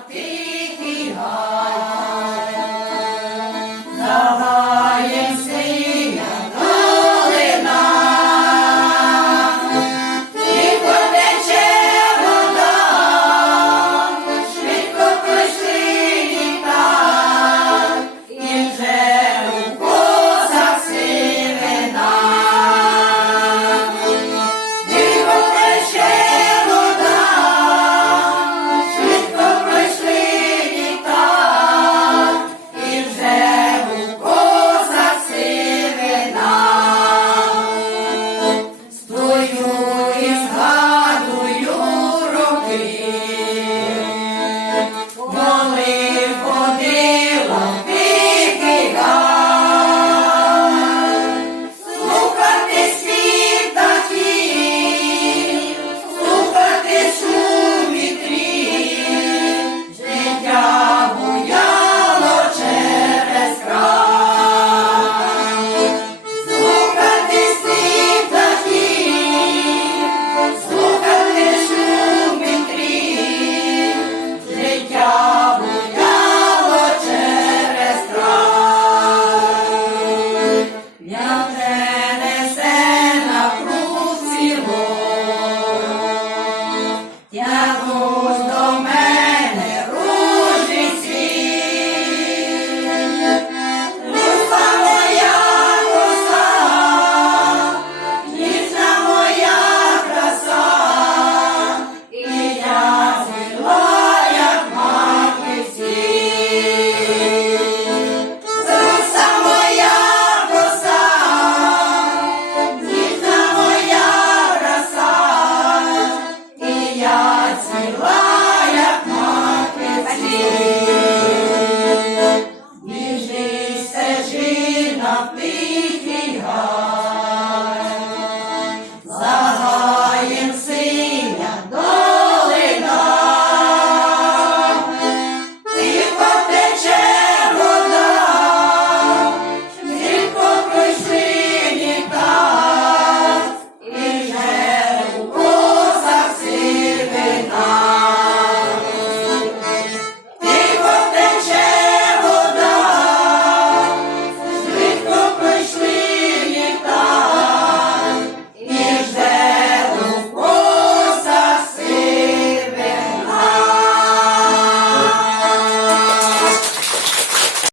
Martín. Africa.